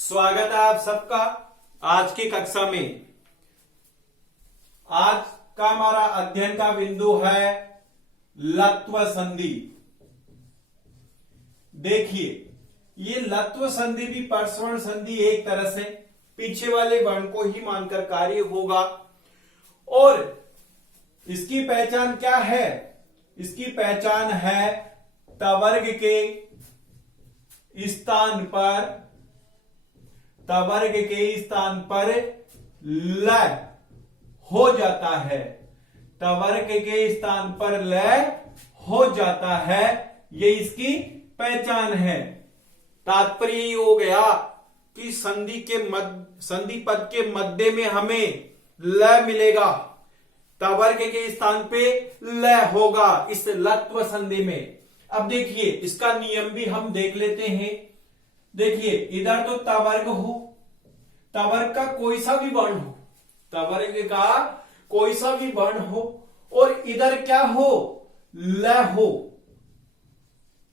स्वागत है आप सबका आज की कक्षा में। आज का हमारा अध्ययन का बिंदु है लत्व संधि। देखिए, ये लत्व संधि भी परस्वर्ण संधि एक तरह से पीछे वाले वर्ण को ही मानकर कार्य होगा। और इसकी पहचान क्या है? इसकी पहचान है तवर्ग के स्थान पर लय हो जाता है। तवर्ग के स्थान पर लय हो जाता है, ये इसकी पहचान है। तात्पर्य ये हो गया कि संधि पद के मध्य में हमें लय मिलेगा, तवर्ग के स्थान पे लय होगा इस लत्व संधि में। अब देखिए, इसका नियम भी हम देख लेते हैं। देखिए, इधर तो तवर्ग हो, तवर्ग का कोई सा भी वर्ण हो, तवर्ग का कोई सा भी वर्ण हो, और इधर क्या हो? ल हो।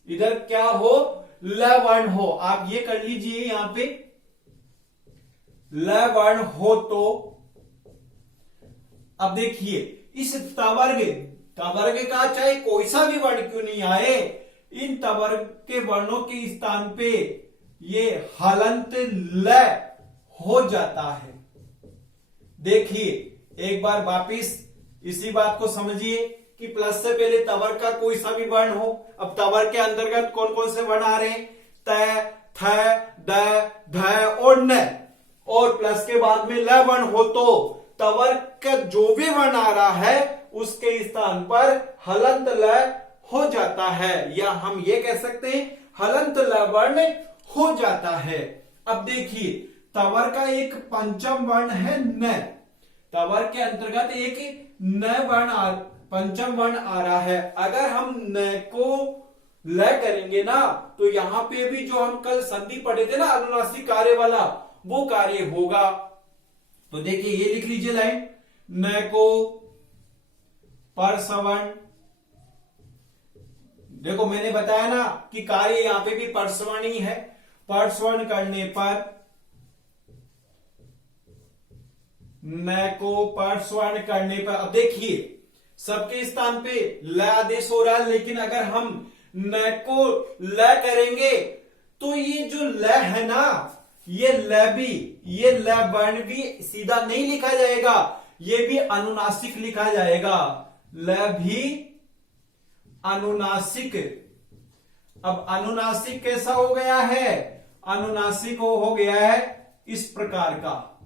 इधर क्या हो? ल वर्ण हो। आप ये कर लीजिए, यहां पे ल वर्ण हो तो अब देखिए, इस तवर्ग का चाहे कोई सा भी वर्ण क्यों नहीं आए, इन तवर्ग के वर्णों के स्थान पे ये हलंत ल हो जाता है। देखिए, एक बार वापिस इसी बात को समझिए कि प्लस से पहले तवर्ग का कोई सा भी वर्ण हो। अब तवर्ग के अंतर्गत कौन कौन से वर्ण आ रहे हैं? त, थ, द, ध और न। और प्लस के बाद में ल वर्ण हो तो तवर्ग का जो भी वर्ण आ रहा है उसके स्थान पर हलंत ल हो जाता है, या हम ये कह सकते हैं हलंत ल वर्ण हो जाता है। अब देखिए, तवर्ग का एक पंचम वर्ण है न। तवर्ग के अंतर्गत एक न वर्ण पंचम वर्ण आ रहा है। अगर हम न को ल करेंगे ना, तो यहां पे भी जो हम कल संधि पढ़े थे ना, अनुनासिक कार्य वाला, वो कार्य होगा। तो देखिए, ये लिख लीजिए लाइन, न को परसवर्ण। देखो, मैंने बताया ना कि कार्य यहां पे भी परसवर्ण ही है। परसवर्ण करने पर न को परस्वर्ण करने पर, अब देखिए सबके स्थान पे ल आदेश हो रहा है, लेकिन अगर हम न को ल करेंगे तो ये जो ल है ना, ये ल वर्ण भी सीधा नहीं लिखा जाएगा, ये भी अनुनासिक लिखा जाएगा। ल भी अनुनासिक। अब अनुनासिक कैसा हो गया है? अनुनासिक हो गया है इस प्रकार का,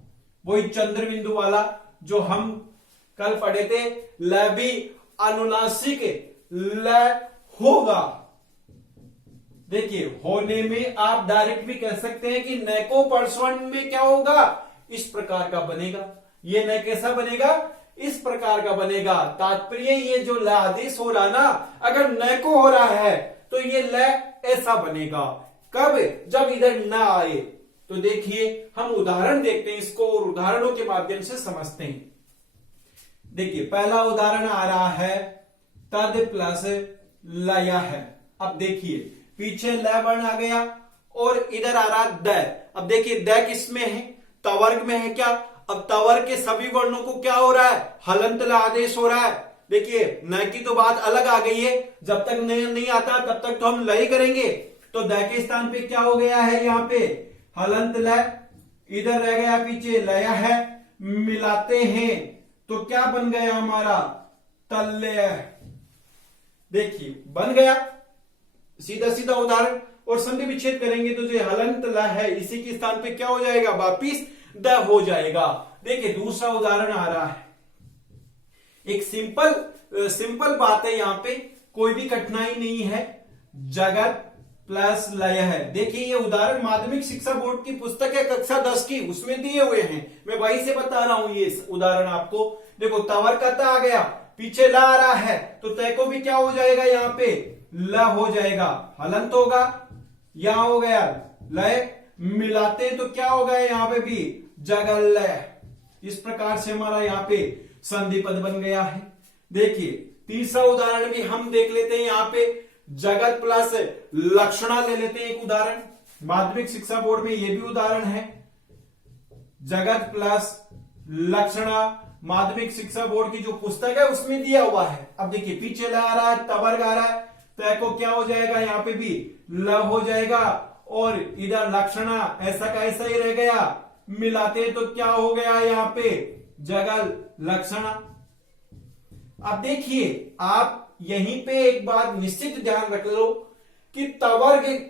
वही चंद्र बिंदु वाला जो हम कल पढ़े थे। ल भी अनुनासिक ल होगा। देखिए, होने में आप डायरेक्ट भी कह सकते हैं कि न को परस्वर्ण में क्या होगा? इस प्रकार का बनेगा। ये न कैसा बनेगा? इस प्रकार का बनेगा। तात्पर्य ये जो ल आदेश हो रहा ना, अगर न को हो रहा है तो ये ल ऐसा बनेगा। कब? जब इधर न आए। तो देखिए, हम उदाहरण देखते हैं इसको और उदाहरणों के माध्यम से समझते हैं। देखिए, पहला उदाहरण आ रहा है तद प्लस लय है। अब देखिए, पीछे ल वर्ण आ गया और इधर आ रहा द। अब देखिए, द किसमें है? तवर्ग में है क्या? अब तवर्ग के सभी वर्णों को क्या हो रहा है? हलंत ल आदेश हो रहा है। देखिए, न की तो बात अलग आ गई है, जब तक न नहीं आता तब तक तो हम ल ही करेंगे। तो द के स्थान पे क्या हो गया है? यहाँ पे हलंत ल, इधर रह गया पीछे लय है, मिलाते हैं तो क्या बन गया हमारा? तल्लय। देखिए, बन गया सीधा सीधा उदाहरण। और संधि विच्छेद करेंगे तो जो हलंत ल है, इसी के स्थान पे क्या हो जाएगा? वापिस द हो जाएगा। देखिए, दूसरा उदाहरण आ रहा है। एक सिंपल बात है, यहां पे कोई भी कठिनाई नहीं है। जगत प्लस लय है। देखिए, ये उदाहरण माध्यमिक शिक्षा बोर्ड की पुस्तक है कक्षा 10 की, उसमें दिए हुए हैं। मैं वहीं से बता रहा हूं ये उदाहरण आपको। देखो, तवर्ग का त आ गया, पीछे ला आ रहा है, तो तय को भी क्या हो जाएगा? यहाँ पे ल हो जाएगा, हलंत होगा। यहां हो गया लय, मिलाते तो क्या हो गया? यहाँ पे भी जगल लय। इस प्रकार से हमारा यहाँ पे संधि पद बन गया है। देखिए, तीसरा उदाहरण भी हम देख लेते हैं। यहाँ पे जगत प्लस लक्षणा ले लेते हैं एक उदाहरण। माध्यमिक शिक्षा बोर्ड में ये भी उदाहरण है, जगत प्लस लक्षणा माध्यमिक शिक्षा बोर्ड की जो पुस्तक है उसमें दिया हुआ है। अब देखिए पीछे ल आ रहा है, तवर्ग आ रहा है, तो को क्या हो जाएगा, यहाँ पे भी ल हो जाएगा और इधर लक्षणा ऐसा का ऐसा ही रह गया, मिलाते तो क्या हो गया यहाँ पे जगल लक्षणा। अब देखिए आप यहीं पे एक बात निश्चित ध्यान रख लो कि तवर्ग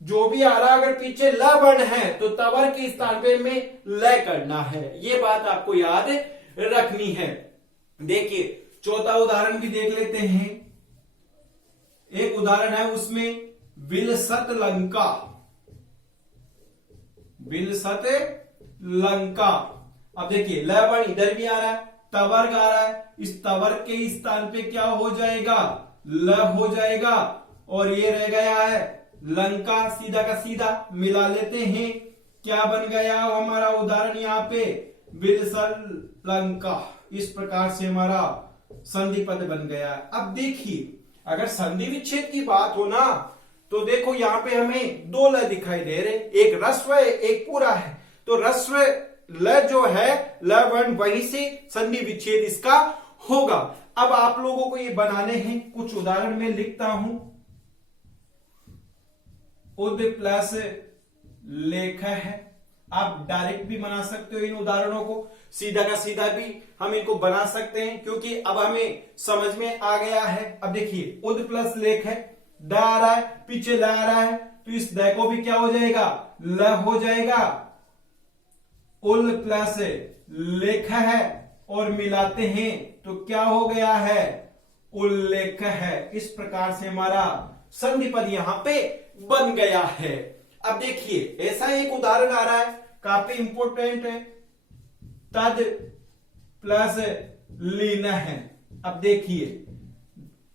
जो भी आ रहा, अगर पीछे ल वर्ण है तो तवर्ग के स्थान पे में ल करना है, ये बात आपको याद रखनी है। देखिए चौथा उदाहरण भी देख लेते हैं। एक उदाहरण है उसमें विलसत लंका, विलसत लंका। अब देखिए ल वर्ण इधर भी आ रहा है, तवर्ग आ रहा है, इस तवर्ग के स्थान पे क्या हो जाएगा, ल हो जाएगा और ये रह गया है लंका, सीधा का सीधा मिला लेते हैं, क्या बन गया हमारा उदाहरण यहाँ पे विलसत लंका। इस प्रकार से हमारा संधि पद बन गया है। अब देखिए अगर संधि विच्छेद की बात हो ना तो देखो यहाँ पे हमें दो ल दिखाई दे रहे, एक ह्रस्व है एक पूरा है, तो ह्रस्व ल जो है ल वर्ण वहीं से संधि विच्छेद इसका होगा। अब आप लोगों को ये बनाने हैं, कुछ उदाहरण में लिखता हूं। उद प्लस लेख है, आप डायरेक्ट भी बना सकते हो इन उदाहरणों को, सीधा का सीधा भी हम इनको बना सकते हैं क्योंकि अब हमें समझ में आ गया है। अब देखिए उद प्लस लेख है, ड आ रहा है, पीछे ल आ रहा है, तो इस द को भी क्या हो जाएगा, ल हो जाएगा। उल प्लस लेख है और मिलाते हैं तो क्या हो गया है, उल्लेख है। इस प्रकार से हमारा संधि पद यहां पे बन गया है। अब देखिए ऐसा एक उदाहरण आ रहा है, काफी इंपोर्टेंट है, तद प्लस लीन है। अब देखिए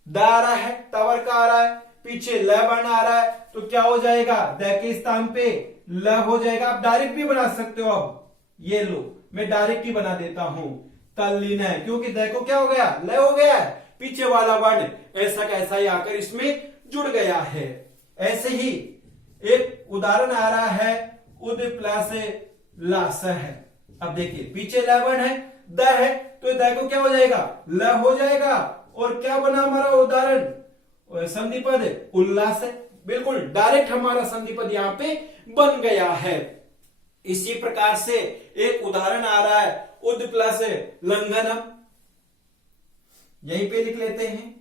द आ रहा है, तवर का आ रहा है, पीछे ल वर्ण आ रहा है, तो क्या हो जाएगा, द के स्थान पे ल हो जाएगा। आप डायरेक्ट भी बना सकते हो, अब ये लो मैं डायरेक्ट ही बना देता हूं, तल्लीन है, क्योंकि द को क्या हो गया, ल हो गया है, पीछे वाला वर्ण ऐसा का ऐसा ही आकर इसमें जुड़ गया है। ऐसे ही एक उदाहरण आ रहा है उद प्लस लास है। अब देखिए पीछे ल वर्ण है, द है, तो द को क्या हो जाएगा, ल हो जाएगा और क्या बना हमारा उदाहरण, संधि पद उल्लास है। बिल्कुल डायरेक्ट हमारा संधि पद यहाँ पे बन गया है। इसी प्रकार से एक उदाहरण आ रहा है उद प्लस लंघनम, यहीं पे लिख लेते हैं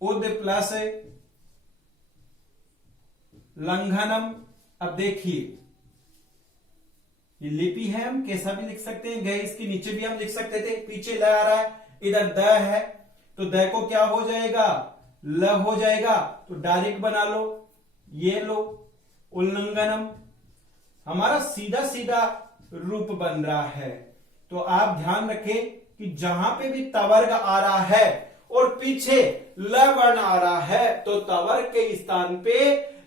उद प्लस लंघनम। अब देखिए ये लिपि है, हम कैसा भी लिख सकते हैं, गए इसके नीचे भी हम लिख सकते थे, पीछे ल आ रहा है, इधर द है, तो द को क्या हो जाएगा, ल हो जाएगा, तो डायरेक्ट बना लो, ये लो उल्लंघनम, हमारा सीधा सीधा रूप बन रहा है। तो आप ध्यान रखें कि जहां पे भी तवर्ग आ रहा है और पीछे ल वर्ण आ रहा है तो तवर्ग के स्थान पे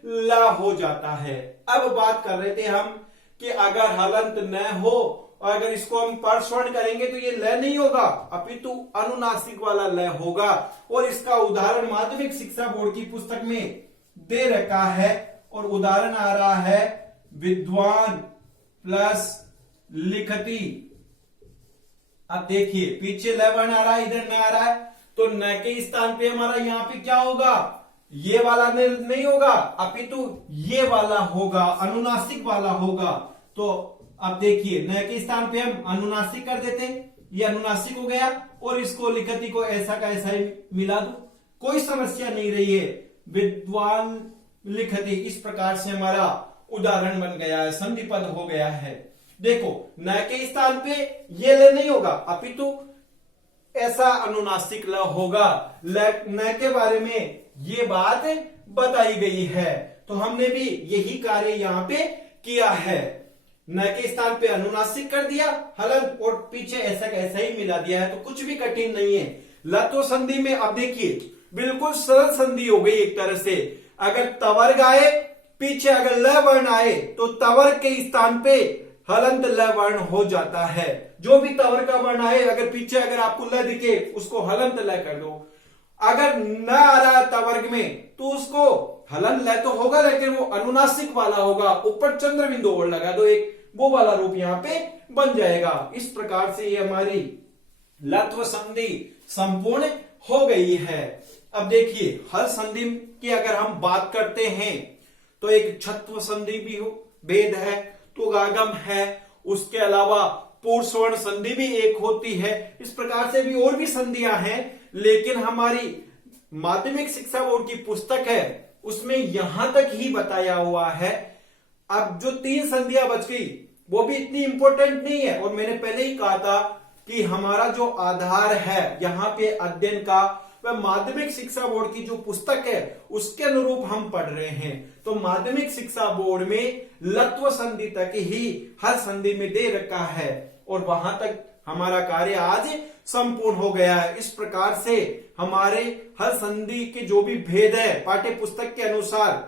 ल हो जाता है। अब बात कर रहे थे हम कि अगर हलंत न हो और अगर इसको हम परस्वर्ण करेंगे तो ये ल नहीं होगा, अपितु अनुनासिक वाला ल होगा। और इसका उदाहरण माध्यमिक शिक्षा बोर्ड की पुस्तक में दे रखा है और उदाहरण आ रहा है विद्वान प्लस लिखती। अब देखिए पीछे ल वर्ण आ रहा है, इधर न आ रहा है, तो न के स्थान पे हमारा यहाँ पे क्या होगा, ये वाला नहीं होगा, अपितु ये वाला होगा, अनुनासिक वाला होगा। तो अब देखिए न के स्थान पे हम अनुनासिक कर देते, ये अनुनासिक हो गया और इसको लिखती को ऐसा का ऐसा ही मिला दो, कोई समस्या नहीं रही है। विद्वान लिखती, इस प्रकार से हमारा उदाहरण बन गया है, संधि पद हो गया है। देखो न के स्थान पे ये ल नहीं होगा, अपितु ऐसा अनुनासिक ल होगा। न के बारे में ये बात बताई गई है, तो हमने भी यही कार्य यहाँ पे किया है, न के स्थान पे अनुनासिक कर दिया हलंत और पीछे ऐसा कैसा ही मिला दिया है, तो कुछ भी कठिन नहीं है। लतो संधि में अब देखिए बिल्कुल सरल संधि हो गई एक तरह से। अगर तवर्ग आए पीछे अगर ल वर्ण आए तो तवर्ग के स्थान पे हलंत ल वर्ण हो जाता है। जो भी तवर्ग का वर्ण आए अगर पीछे अगर आपको ल दिखे उसको हलंत ल कर दो। अगर न आ रहा है तवर्ग में तो उसको हलन लय तो होगा, लेकिन वो अनुनासिक वाला होगा, ऊपर चंद्र बिंदु और लगा दो एक, वो वाला रूप यहां पे बन जाएगा। इस प्रकार से ये हमारी लत्व संधि संपूर्ण हो गई है। अब देखिए हल संधि की अगर हम बात करते हैं तो एक छत्व संधि भी हो भेद है, तुगागम है, उसके अलावा पुरुषवर्ण संधि भी एक होती है। इस प्रकार से भी और भी संधियां हैं, लेकिन हमारी माध्यमिक शिक्षा बोर्ड की पुस्तक है उसमें यहां तक ही बताया हुआ है। अब जो 3 संधियां बच गई वो भी इतनी इंपॉर्टेंट नहीं है, और मैंने पहले ही कहा था कि हमारा जो आधार है यहां पे अध्ययन का वह माध्यमिक शिक्षा बोर्ड की जो पुस्तक है उसके अनुरूप हम पढ़ रहे हैं। तो माध्यमिक शिक्षा बोर्ड में लत्व संधि तक ही हर संधि में दे रखा है, और वहां तक हमारा कार्य आज संपूर्ण हो गया है। इस प्रकार से हमारे हर संधि के जो भी भेद है पाठ्य पुस्तक के अनुसार,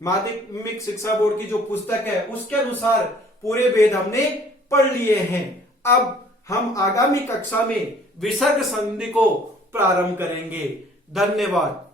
माध्यमिक शिक्षा बोर्ड की जो पुस्तक है उसके अनुसार पूरे भेद हमने पढ़ लिए हैं। अब हम आगामी कक्षा में विसर्ग संधि को प्रारंभ करेंगे। धन्यवाद।